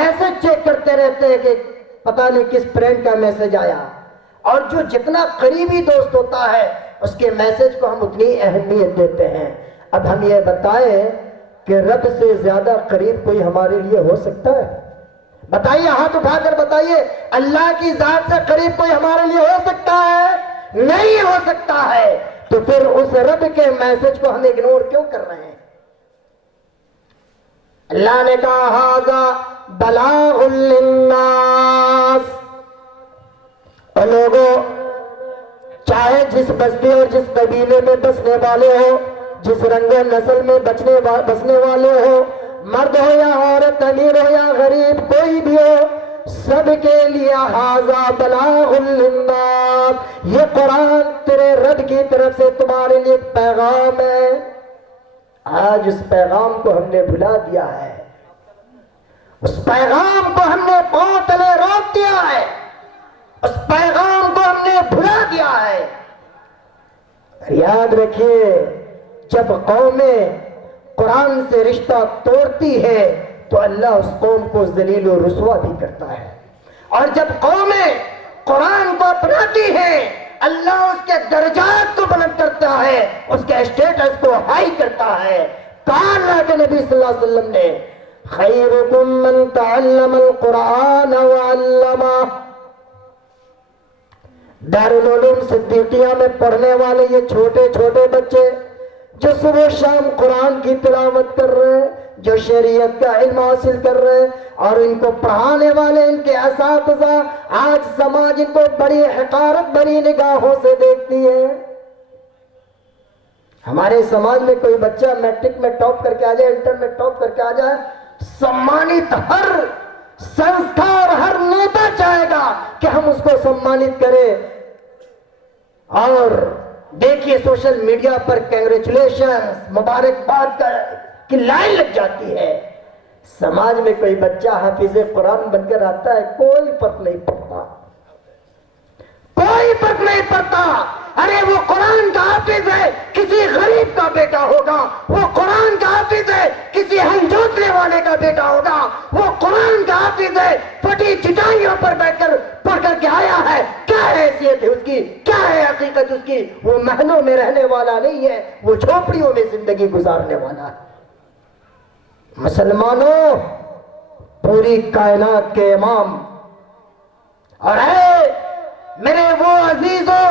Message check کرتے رہتے ہیں کہ پتہ نہیں کس فرینڈ کا میسج آیا، اور جو جتنا قریبی دوست ہوتا ہے اس کے میسج کو ہم اتنی اہمیت دیتے ہیں۔ اب ہم یہ بتائیں کہ رب سے زیادہ قریب کوئی ہمارے لیے ہو سکتا ہے؟ بتائیے، ہاتھ اٹھا کر بتائیے، اللہ کی ذات سے قریب کوئی ہمارے لیے ہو سکتا ہے؟ نہیں ہو سکتا ہے۔ تو پھر اس رب کے میسج کو ہم اگنور کیوں کر رہے ہیں؟ اللہ نے کہا ھذا بلاغ للناس۔ اور لوگوں، چاہے جس بستی اور جس قبیلے میں بسنے والے ہو، جس رنگ و نسل میں بسنے والے ہو، مرد ہو یا عورت، امیر ہو یا غریب، کوئی بھی ہو، سب کے لیے ھذا بلاغ للناس، یہ قرآن تیرے رب کی طرف سے تمہارے لیے ایک پیغام ہے۔ آج اس پیغام کو ہم نے بھلا دیا ہے، اس پیغام کو ہم نے پاؤں تلے روک دیا ہے، اس پیغام کو ہم نے بھلا دیا ہے۔ یاد رکھیے، جب قومیں قرآن سے رشتہ توڑتی ہے تو اللہ اس قوم کو ذلیل و رسوا بھی کرتا ہے، اور جب قومیں قرآن کو اپناتی ہیں اللہ اس کے درجات کو بلند کرتا ہے، اس کے اسٹیٹس کو ہائی کرتا ہے۔ کہا اللہ کے نبی صلی اللہ علیہ وسلم نے، خیرکم من تعلم القرآن وعلمہ۔ دارالعلوم صدیقیہ میں پڑھنے والے یہ چھوٹے چھوٹے بچے جو صبح شام قرآن کی تلاوت کر رہے ہیں، جو شریعت کا علم حاصل کر رہے ہیں، اور ان کو پڑھانے والے ان کے اساتذہ، آج سماج ان کو بڑی حقارت بڑی نگاہوں سے دیکھتی ہے۔ ہمارے سماج میں کوئی بچہ میٹرک میں ٹاپ کر کے آ جائے، انٹر میں ٹاپ کر کے آ جائے، سمانت ہر سنستھا اور ہر نیتا چاہے گا کہ ہم اس کو سمانت کریں۔ اور دیکھیے سوشل میڈیا پر کنگریچولیشن، مبارکباد کی لائن لگ جاتی ہے۔ سماج میں کوئی بچہ حافظ قرآن بن کر آتا ہے، کوئی فرق نہیں پڑتا، کوئی فرق نہیں پڑتا۔ ارے وہ قرآن کا حافظ ہے، کسی غریب کا بیٹا ہوگا، وہ قرآن کا حافظ ہے، کسی ہل جوتنے والے کا بیٹا ہوگا، وہ قرآن کا حافظ ہے، پھٹی چٹائیوں پر بیٹھ کر پڑھ کر کے آیا ہے، کیا حیثیت ہے اس کی، کیا ہے حقیقت اس کی؟ وہ محلوں میں رہنے والا نہیں ہے، وہ جھوپڑیوں میں زندگی گزارنے والا ہے۔ مسلمانوں، پوری کائنات کے امام، اور اے میرے وہ عزیزوں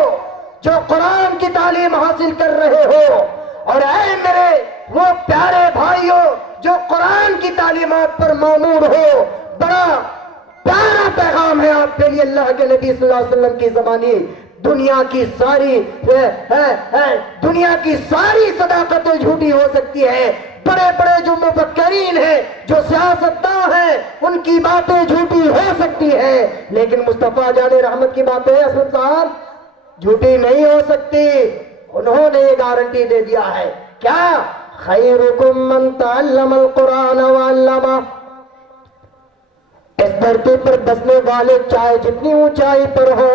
جو قرآن کی تعلیم حاصل کر رہے ہو، اور اے میرے وہ پیارے بھائیوں جو قرآن کی تعلیمات پر مامور ہو، بڑا پیارا پیغام ہے آپ کے لیے اللہ کے نبی صلی اللہ علیہ وسلم کی زبانی۔ دنیا کی ساری صداقتیں جھوٹی ہو سکتی ہے، بڑے بڑے جو مفکرین ہیں، جو سیاستداں ہیں، ان کی باتیں جھوٹی ہو سکتی ہیں، لیکن مصطفیٰ جان رحمت کی باتیں اسد صاحب جھوٹی نہیں ہو سکتی۔ انہوں نے یہ گارنٹی دے دیا ہے، کیا؟ خیرکم من تعلم القرآن وعلمہ۔ اس دھرتی پر بسنے والے چاہے جتنی اونچائی پر ہو،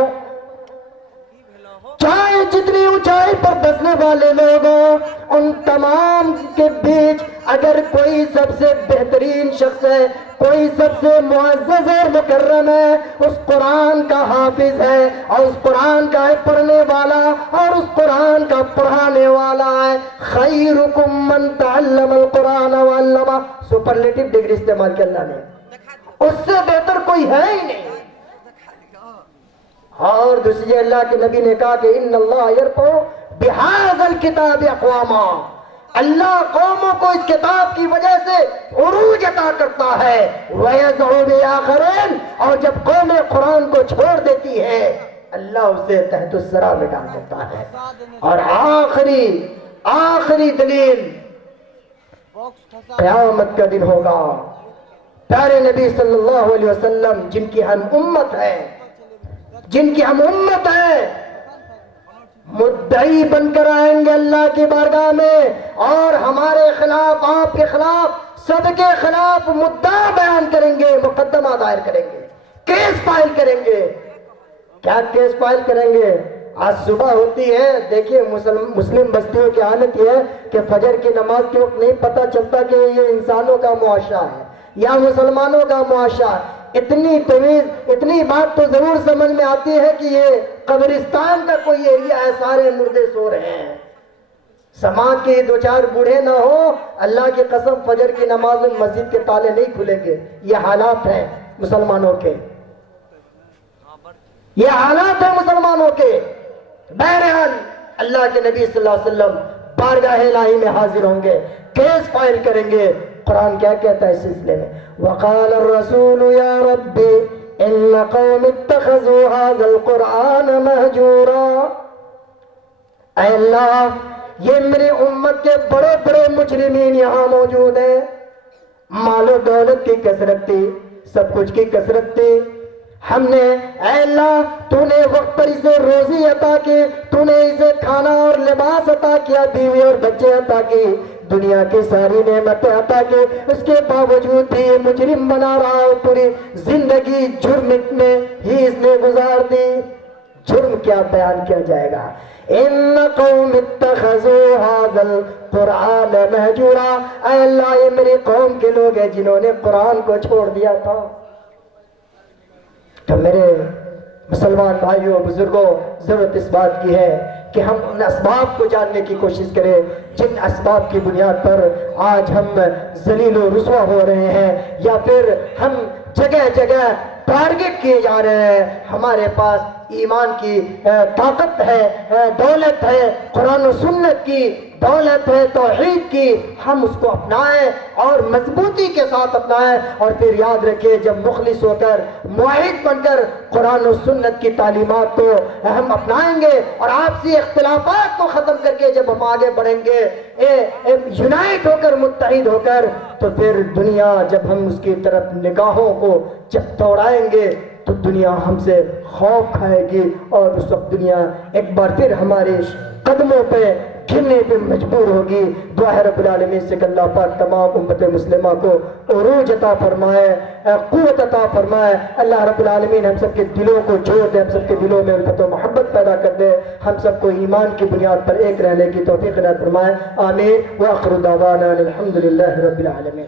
چاہے جتنی اونچائی پر بسنے والے لوگ ہوں، ان تمام کے بیچ اگر کوئی سب سے بہترین شخص ہے، کوئی سب سے معزز اور مکرم ہے، اس قرآن کا حافظ ہے، اور اس قرآن کا پڑھنے والا، اور اس قرآن کا پڑھانے والا ہے۔ خیرکم من تعلم القرآن وعلمہ، سپرلیٹو ڈگری استعمال کی اللہ نے، اس سے بہتر کوئی ہے ہی نہیں۔ اور دوسری اللہ کے نبی نے کہا کہ ان اللہ یرفع بہذا الکتاب اقواما، اللہ قوموں کو اس کتاب کی وجہ سے عروج عطا کرتا ہے، وَيَذْعُ بِآخَرِينَ، اور جب قومیں قرآن کو چھوڑ دیتی ہے اللہ اسے تحت الثرى میں ڈال دیتا ہے۔ اور آخری دلیل قیامت کا دن ہوگا، پیارے نبی صلی اللہ علیہ وسلم جن کی ہم امت ہے، مدعی بن کر آئیں گے اللہ کی بارگاہ میں، اور ہمارے خلاف، آپ کے خلاف، سب کے خلاف مدعا بیان کریں گے، مقدمہ دائر کریں گے، کیس فائل کریں گے۔ کیا کیس فائل کریں گے؟ آج صبح ہوتی ہے، دیکھیے مسلم بستیوں کی حالت یہ ہے کہ فجر کی نماز کے وقت نہیں پتہ چلتا کہ یہ انسانوں کا معاشرہ ہے، یا مسلمانوں کا معاشرہ، اتنی طویل اتنی بات تو ضرور سمجھ میں آتی ہے کہ یہ قبرستان کا کوئی ایریا ہے، سارے مردے سو رہے ہیں، سماج کے دو چار بوڑھے نہ ہو، اللہ کی قسم فجر کی نماز میں مسجد کے تالے نہیں کھلیں گے۔ یہ حالات ہیں مسلمانوں کے، یہ حالات ہیں مسلمانوں کے۔ بہرحال اللہ کے نبی صلی اللہ علیہ وسلم بارگاہ الہی میں حاضر ہوں گے، کیس فائل کریں گے۔ قرآن کیا کہتا ہے اس سلسلے میں؟ وقال الرسول یا رب ان قوم اتخذوا هذا القرآن مہجورا۔ اے اللہ، یہ میری امت کے بڑے بڑے مجرمین یہاں موجود ہیں، مال و دولت کی کثرت تھی، سب کچھ کی کثرت تھی، ہم نے اے اللہ تو نے وقت پر اسے روزی عطا کی، تو نے اسے کھانا اور لباس عطا کیا، بیوی اور بچے عطا کی، دنیا کی ساری نعمتیں عطا کی، اس کے باوجود بھی یہ مجرم بنا رہا ہے، پوری زندگی جرم میں ہی اس نے گزار دی۔ جرم کیا بیان کیا جائے گا؟ ان قوم اتخذوا هذا القرآن مہجورا۔ اے اللہ، یہ میری قوم کے لوگ ہیں جنہوں نے قرآن کو چھوڑ دیا تھا۔ تو میرے مسلمان بھائیوں بزرگوں، ضرورت اس بات کی ہے کہ ہم ان اسباب کو جاننے کی کوشش کریں جن اسباب کی بنیاد پر آج ہم ذلیل و رسوا ہو رہے ہیں، یا پھر ہم جگہ جگہ ٹارگٹ کیے جا رہے ہیں۔ ہمارے پاس ایمان کی طاقت ہے، دولت ہے، قرآن و سنت کی دولت ہے، توحید کی، ہم اس کو اپنائیں اور مضبوطی کے ساتھ اپنائیں، اور پھر یاد رکھیں جب مخلص ہو کر موحد بن کر قرآن و سنت کی تعلیمات کو ہم اپنائیں گے اور آپسی اختلافات کو ختم کر کے جب ہم آگے بڑھیں گے یونائٹ ہو کر، متحد ہو کر، تو پھر دنیا جب ہم اس کی طرف نگاہوں کو جب دوڑائیں گے تو دنیا ہم سے خوف کھائے گی، اور اس وقت دنیا ایک بار پھر ہمارے قدموں پہ گرنے پہ مجبور ہوگی۔ دعا ہے رب العالمین سے کہ اللہ پاک تمام امت مسلمہ کو عروج عطا فرمائے، قوت عطا فرمائے۔ اللہ رب العالمین ہم سب کے دلوں کو جوڑ دے، ہم سب کے دلوں میں الفت و محبت پیدا کر دے، ہم سب کو ایمان کی بنیاد پر ایک رہنے کی توفیق عنایت فرمائے۔ آمین۔ وآخر دعوانا الحمدللہ رب العالمین۔